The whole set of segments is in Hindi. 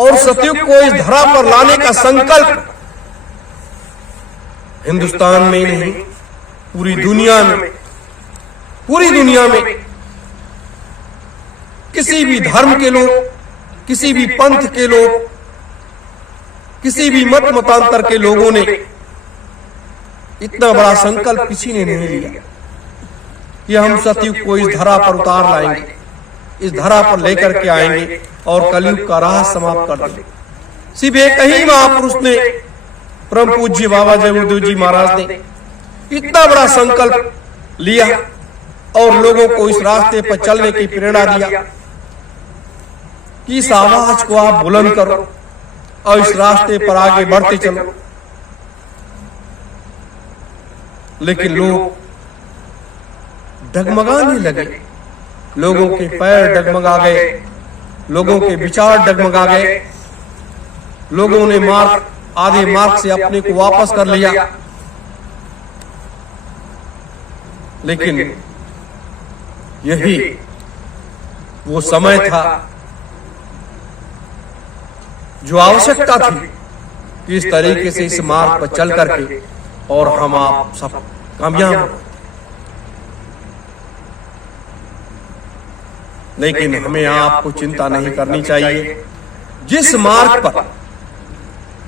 और सतयुग को इस धरा पर लाने का संकल्प हिंदुस्तान में ही नहीं, पूरी दुनिया में किसी भी धर्म के लोग, किसी भी पंथ के लोग, किसी भी मत मतांतर के लोगों ने इतना बड़ा संकल्प किसी ने नहीं लिया कि हम सतयुग को इस धरा पर उतार लाएंगे, इस धरा पर लेकर के आएंगे और कलयुग का राह समाप्त कर देंगे। सिर्फ एक ही महापुरुष ने, परम पूज्य बाबा जगदेव जी महाराज ने इतना बड़ा संकल्प लिया और लोगों को इस रास्ते पर चलने की प्रेरणा दिया कि इस आवाज को आप बुलंद करो और इस रास्ते पर आगे बढ़ते चलो। लेकिन लोग डगमगाने लगे, लोगों के पैर डगमगा गए, लोगों के विचार डगमगा गए, लोगों ने आधे मार्ग से अपने को वापस कर लिया। लेकिन यही वो समय था जो आवश्यकता थी कि इस तरीके से इस मार्ग पर चल करके और हम आप सब कामयाब हो। लेकिन हमें आपको चिंता नहीं करनी चाहिए। जिस मार्ग पर,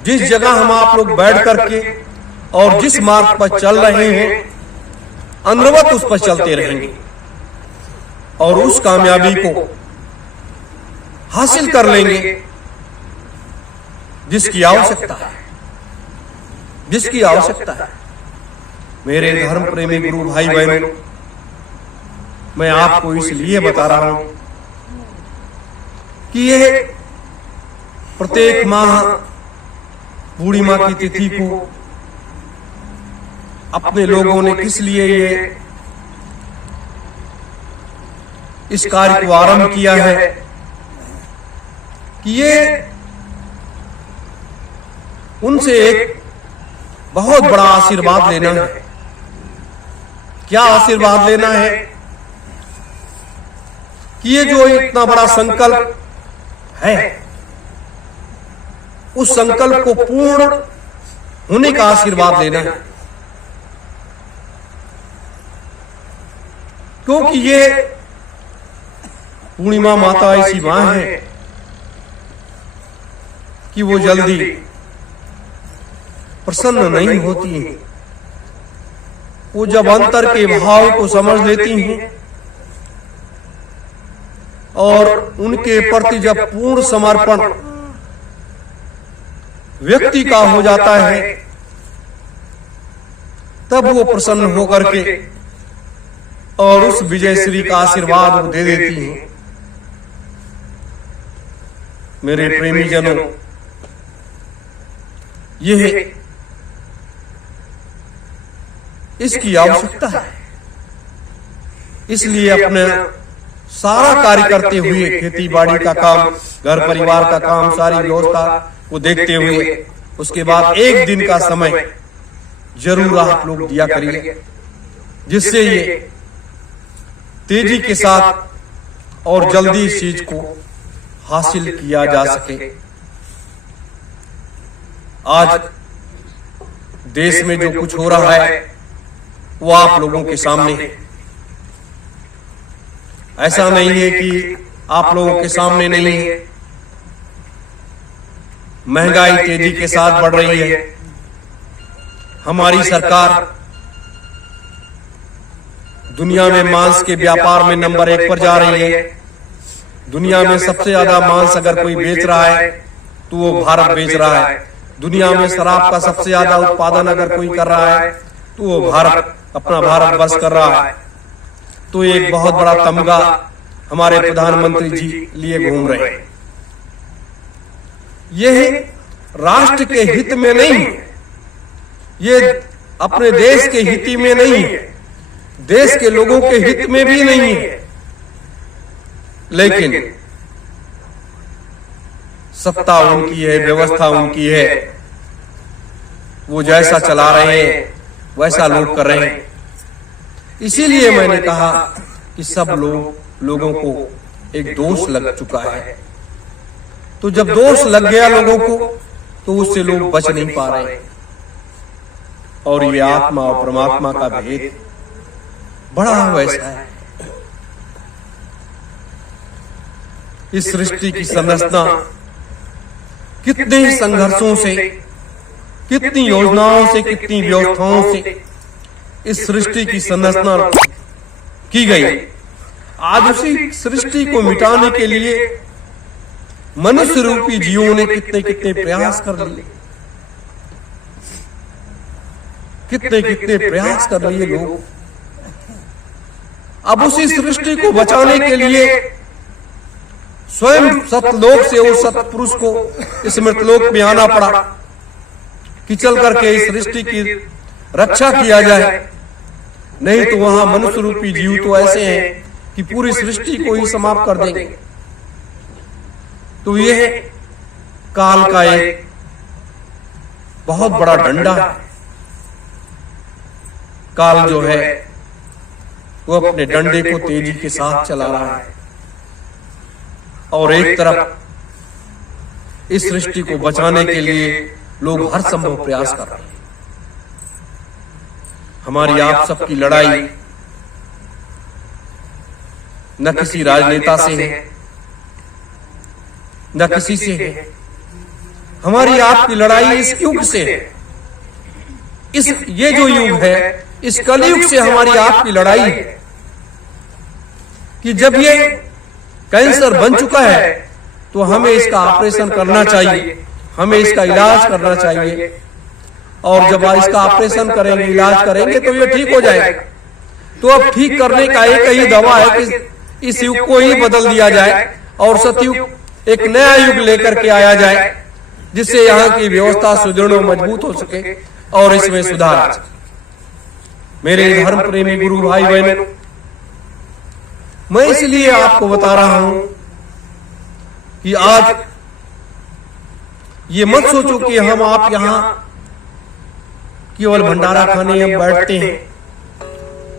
जिस जगह हम आप लोग बैठ करके और जिस मार्ग पर चल रहे हैं, अनवरत उस पर चलते रहेंगे और उस कामयाबी को हासिल कर लेंगे जिसकी आवश्यकता है, जिसकी आवश्यकता है। मेरे धर्म प्रेमी गुरु भाई बहनों, मैं आपको इसलिए बता रहा हूं कि यह प्रत्येक माह पूर्णिमा की तिथि को अपने लोगों ने किस लिए ये इस कार्य को आरंभ किया है कि ये उनसे एक बहुत बड़ा आशीर्वाद लेना है। क्या आशीर्वाद लेना है कि ये जो इतना बड़ा संकल्प है, उस संकल्प को पूर्ण होने का आशीर्वाद लेना है। क्योंकि ये पूर्णिमा माता ऐसी मां है कि वो जल्दी प्रसन्न नहीं होती हैं। वो जब अंतर के भाव को समझ लेती हैं और उनके प्रति जब पूर्ण समर्पण व्यक्ति का हो जाता है, तब वो प्रसन्न होकर के और उस विजय श्री का आशीर्वाद वो दे देती हैं। मेरे प्रेमी जनों, यह इसकी आवश्यकता है। इसलिए अपने सारा कार्य करते हुए, खेती बाड़ी का काम, घर परिवार का काम, सारी व्यवस्था को देखते हुए, उसके बाद एक दिन का समय जरूर आप लोग दिया करिए, जिससे ये तेजी के साथ और जल्दी इस चीज को हासिल किया जा सके। आज देश में जो कुछ हो रहा है वो आप लोगों के सामने है। ऐसा नहीं है कि आप लोगों के सामने नहीं है। महंगाई तेजी के साथ बढ़ रही है। हमारी सरकार दुनिया में मांस के व्यापार में नंबर 1 पर जा रही है। दुनिया में सबसे ज्यादा मांस अगर कोई बेच रहा है तो वो भारत बेच रहा है। दुनिया में शराब का सबसे ज्यादा उत्पादन अगर कोई कर रहा है तो वो अपना भारत वर्ष कर रहा है। तो एक बहुत बड़ा तमगा हमारे प्रधानमंत्री जी लिए घूम रहे हैं। यह राष्ट्र के हित में नहीं है, ये अपने देश के हित में नहीं है, देश के लोगों के हित में भी नहीं है। लेकिन सत्ता उनकी है, व्यवस्था उनकी है, वो जैसा चला रहे हैं वैसा लोग कर रहे हैं। इसीलिए मैंने कहा कि सब लोगों को एक दोष लग चुका है तो जब दोष लग गया लोगों को तो उससे लोग बच नहीं पा रहे। और ये आत्मा और परमात्मा का भेद बड़ा वैसा है। इस सृष्टि की संरचना कितने ही संघर्षों से, कितनी योजनाओं से, कितनी व्यवस्थाओं से इस सृष्टि की संरचना की गई। आज उसी सृष्टि को मिटाने के लिए मनुष्य रूपी जीवों ने कितने कितने प्रयास कर लिए, कितने कितने प्रयास कर लिए लोग। अब उसी सृष्टि को बचाने के लिए स्वयं सतलोक से उस सतपुरुष को इस मृतलोक में आना पड़ा कि चल करके इस सृष्टि की रक्षा किया जाए। नहीं तो वहां मनुष्य रूपी जीव तो ऐसे हैं कि पूरी सृष्टि को ही समाप्त कर देंगे। तो यह काल का एक बहुत बड़ा डंडा है। काल जो है वो अपने डंडे को तेजी के साथ चला रहा है और एक तरफ इस सृष्टि को बचाने के लिए लोग हर संभव प्रयास कर रहे हैं। हमारी आप सबकी लड़ाई न किसी राजनेता से है, न किसी से है। हमारी आपकी लड़ाई इस युग से है। ये जो युग है, इस कलयुग से हमारी आपकी लड़ाई है कि जब ये कैंसर बन चुका है तो हमें इसका ऑपरेशन करना चाहिए, हमें इसका इलाज करना चाहिए। और जब इसका ऑपरेशन करेंगे, इलाज करेंगे तो ये ठीक हो जाएगा। तो अब ठीक करने का एक ही दवा है कि इस युग को ही बदल दिया जाए और सतयुग एक नया युग लेकर के आया जाए, जिससे यहाँ की व्यवस्था सुदृढ़ और मजबूत हो सके और इसमें सुधार आ सके। मेरे धर्म प्रेमी गुरु भाई बहनों, मैं इसलिए आपको बता रहा हूं कि आज ये मत सोचो कि हम आप यहां केवल भंडारा खाने हम बैठते हैं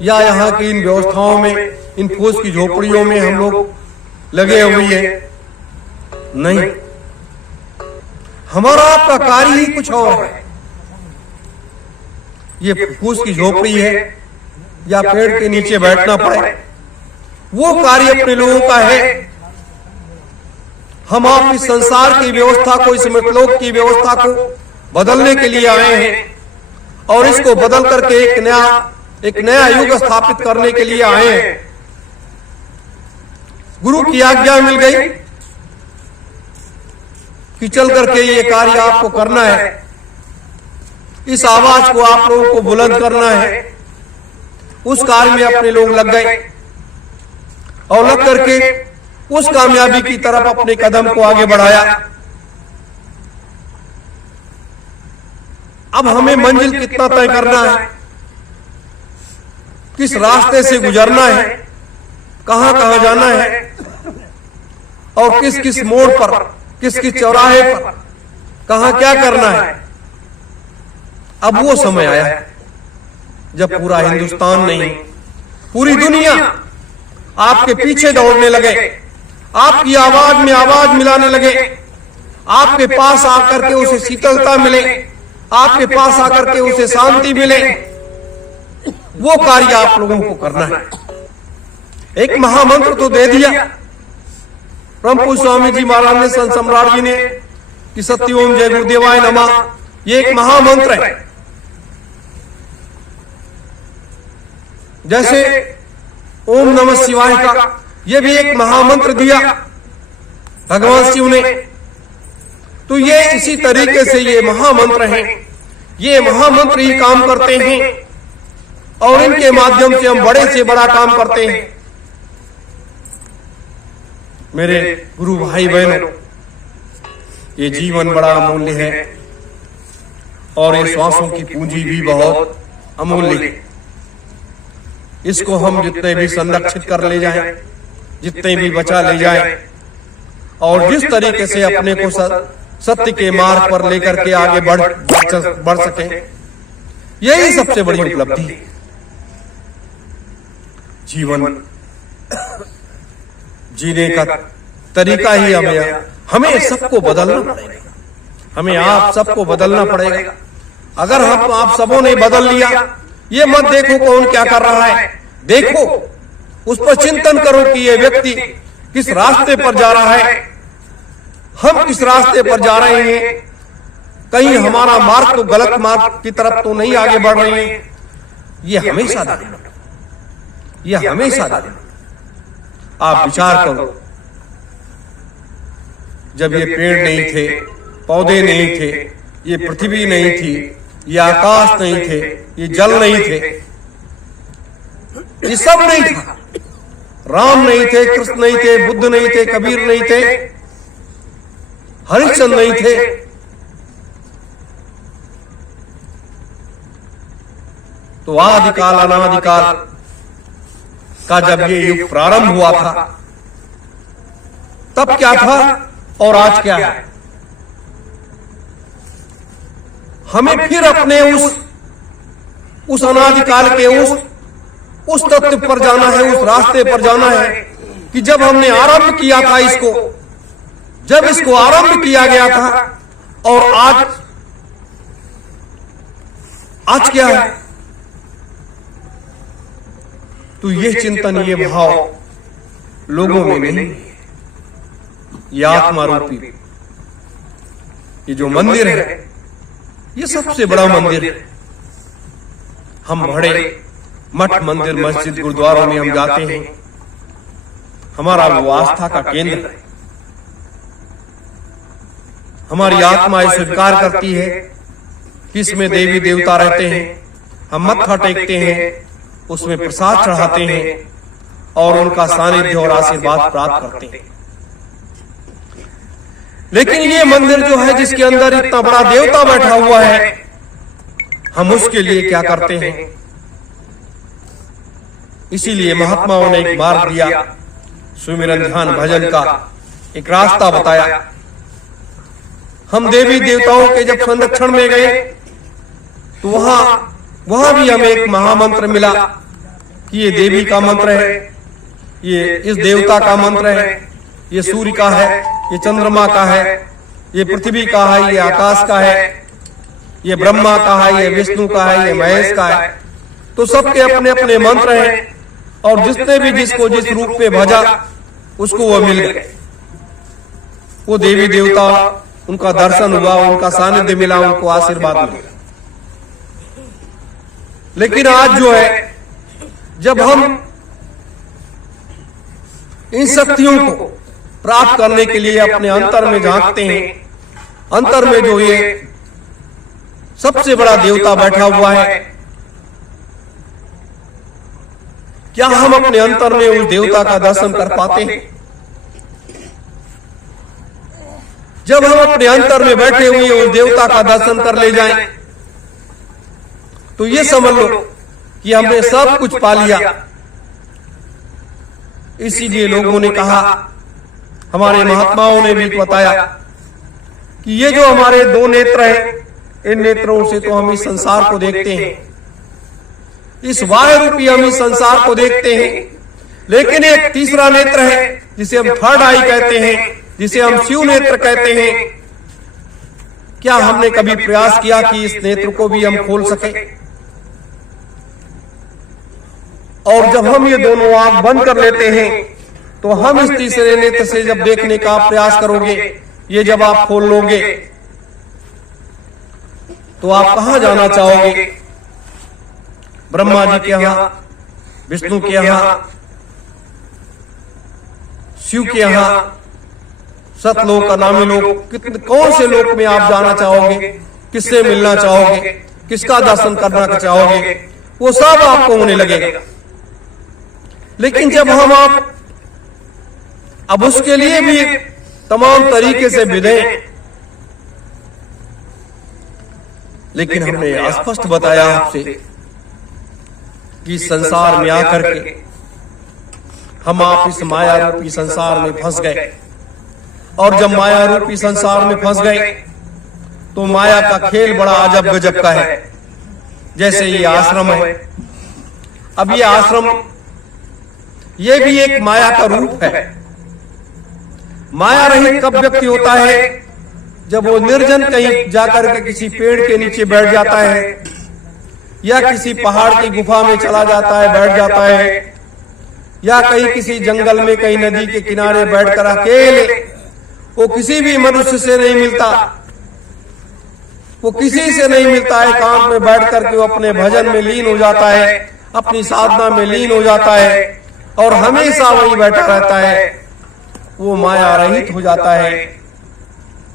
या यहाँ की इन व्यवस्थाओं में, इन फूस की झोपड़ियों में हम लोग लगे हुए हैं। नहीं, हमारा आपका कार्य ही कुछ और है। ये फूस की झोपड़ी है या पेड़ के नीचे बैठना पड़े, वो कार्य अपने लोगों का है। हम आप इस संसार की व्यवस्था को, इस मृतलोक की व्यवस्था को बदलने के लिए आए हैं और इसको बदल करके एक नया युग स्थापित करने के लिए आए हैं। गुरु की आज्ञा मिल गई कि चल करके ये कार्य आपको करना है, इस आवाज को आप लोगों को बुलंद करना है। उस कार्य में अपने लोग लग गए और लग करके उस कामयाबी की तरफ अपने कदम को आगे बढ़ाया। अब हमें मंजिल कितना तय करना है, किस रास्ते से गुजरना है, कहां कहां जाना है और किस किस मोड़ पर, किस किस चौराहे पर कहां क्या करना है। अब वो समय आया है जब पूरा हिंदुस्तान नहीं, पूरी दुनिया आपके पीछे दौड़ने लगे, आपकी आवाज में आवाज मिलाने लगे, आपके पास आकर के उसे शीतलता मिले, आपके पास आकर के उसे शांति मिले। वो कार्य आप लोगों को करना है। एक महामंत्र तो दे दिया ब्रह्मपुर स्वामी जी महाराज ने, संत सम्राट जी ने, कि सत्य ओम जय गुरुदेवाय नमः। ये एक महामंत्र है। जैसे ओम नमः शिवाय का ये भी एक महामंत्र दिया भगवान शिव ने। तो ये इसी तरीके से ये महामंत्र हैं। ये महामंत्र ही काम करते हैं और इनके माध्यम से हम बड़े से बड़ा काम करते हैं। मेरे गुरु भाई बहनों, ये जीवन बड़ा अमूल्य है और ये श्वासों की पूंजी भी बहुत अमूल्य है। इसको हम जितने भी संरक्षित कर ले जाएं, जितने भी बचा ले जाएं और जिस तरीके से अपने को सत्य के मार्ग पर लेकर के आगे बढ़ सके, यही सबसे बड़ी उपलब्धि है। जीवन जीने का तरीका ही हमें सबको बदलना पड़ेगा, हमें आप सबको बदलना पड़ेगा। अगर हम आप सबों ने बदल लिया, ये मत देखो कौन क्या कर रहा है, देखो उस पर चिंतन करो कि ये व्यक्ति किस रास्ते पर जा रहा है, हम किस रास्ते पर जा रहे हैं, कहीं हमारा मार्ग तो गलत मार्ग की तरफ तो नहीं आगे बढ़ रहे हैं। ये हमेशा देखना, ये हमेशा देखना। आप विचार करो, जब ये पेड़ नहीं थे, पौधे नहीं थे, ये पृथ्वी नहीं थी, ये आकाश नहीं थे, ये जल नहीं थे, ये सब नहीं था, राम नहीं थे, कृष्ण नहीं थे, बुद्ध नहीं थे, कबीर नहीं थे, हरिश्चंद्र नहीं थे, तो आदिकाल अनादिकाल का जब ये युग प्रारंभ हुआ था, तब क्या था और आज क्या है। हमें फिर अपने उस अनादिकाल के उस तत्व पर जाना है, उस रास्ते पर जाना है कि जब हमने आरंभ किया था इसको, जब इसको आरंभ किया गया था, और आज क्या है। तो ये चिंतन, ये भाव लोगों में नहीं, ये आत्मा रूपी ये जो मंदिर है, ये सबसे बड़ा मंदिर है। हम बड़े मठ, मंदिर, मस्जिद, गुरुद्वारों में हम जाते हैं, हमारा वो आस्था का केंद्र है। हमारी आत्मा ये स्वीकार करती है कि इसमें देवी देवता रहते हैं, हम मत्था टेकते हैं, उसमें प्रसाद चढ़ाते हैं और उनका सानिध्य और आशीर्वाद प्राप्त करते हैं। लेकिन ये मंदिर जो है, जिसके अंदर इतना बड़ा देवता बैठा हुआ है, हम उसके लिए क्या करते हैं। इसीलिए महात्माओं ने एक मार्ग दिया, सुमिरन, ध्यान, भजन का एक रास्ता बताया। हम देवी देवताओं के जब संरक्षण में गए तो वहां भी हमें एक महामंत्र मिला कि ये देवी का मंत्र है, ये इस देवता का मंत्र है, ये सूर्य का है, ये चंद्रमा का है, ये पृथ्वी का है, ये आकाश का है, ये ब्रह्मा का है, ये विष्णु का है, ये महेश का है। तो सबके अपने अपने मंत्र हैं, और जिसने भी जिसको जिस रूप में भजा उसको वो मिल गए। वो देवी देवता, उनका दर्शन हुआ, उनका सानिध्य मिला, उनको आशीर्वाद मिला। लेकिन आज जो है, जब हम इन शक्तियों को प्राप्त करने के लिए अपने अंतर में झांकते हैं, अंतर में जो ये सबसे बड़ा देवता बैठा हुआ है, क्या हम अपने अंतर में उस देवता का दर्शन कर पाते हैं? जब हम अपने अंतर में बैठे हुए उस देवता का दर्शन कर ले जाएं, तो ये समझ लो कि हमने सब कुछ पा लिया। इसीलिए लोगों ने कहा, हमारे महात्माओं ने भी बताया कि ये जो हमारे दो नेत्र हैं, इन नेत्रों से तो हम इस संसार को देखते हैं, इस वायु रूपी हम इस संसार को देखते हैं। लेकिन एक तीसरा नेत्र है जिसे हम थर्ड आई कहते हैं, जिसे हम शिव नेत्र कहते हैं। क्या हमने कभी प्रयास किया कि इस नेत्र को भी हम खोल सके? और जब हम ये दोनों आंख बंद कर लेते हैं, तो हम इस तीसरे नेत्र से जब देखने का प्रयास करोगे, ये जब आप खोल लोगे, तो आप कहां जाना चाहोगे? ब्रह्मा जी के यहां, विष्णु के यहां, शिव के यहां, सतलोक का नामी लोक, कितने कौन से लोक में आप जाना चाहोगे? किससे मिलना चाहोगे? किसका दर्शन करना चाहोगे? वो सब आपको होने लगेगा। लेकिन जब हम आप अब उसके लिए भी तमाम तरीके से विधे, लेकिन हमने स्पष्ट बताया आपसे कि संसार में आकर के हम आप इस माया रूपी संसार में फंस गए। और जब माया रूपी संसार में फंस गए, तो माया का खेल बड़ा अजब गजब का है। जैसे ये आश्रम है, अब ये आश्रम, ये भी एक माया का रूप है। माया रहित कब व्यक्ति होता है? जब वो निर्जन कहीं जाकर के किसी पेड़ के नीचे बैठ जाता है या किसी पहाड़ की गुफा में चला जाता है, बैठ जाता है, या कहीं किसी जंगल में, कहीं नदी के किनारे बैठकर अकेले, वो किसी भी मनुष्य से नहीं मिलता, वो किसी से नहीं मिलता है। एकांत में बैठ करके वो अपने भजन में लीन हो जाता है, अपनी साधना में लीन हो जाता है और हमेशा वहीं बैठा रहता है। वो माया रहित हो जाता है,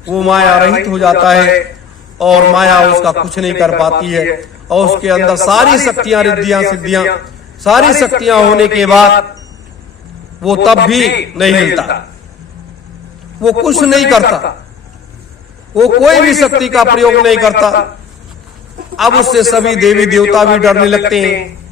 वो माया रहित हो जाता है और माया उसका कुछ नहीं कर पाती है। और उसके अंदर सारी शक्तियां, रिद्धियां, सिद्धियां, सारी शक्तियां होने के बाद वो तब भी नहीं हिलता, वो कुछ नहीं करता, वो कोई भी शक्ति का प्रयोग नहीं करता। अब उससे सभी देवी देवता भी डरने लगते हैं,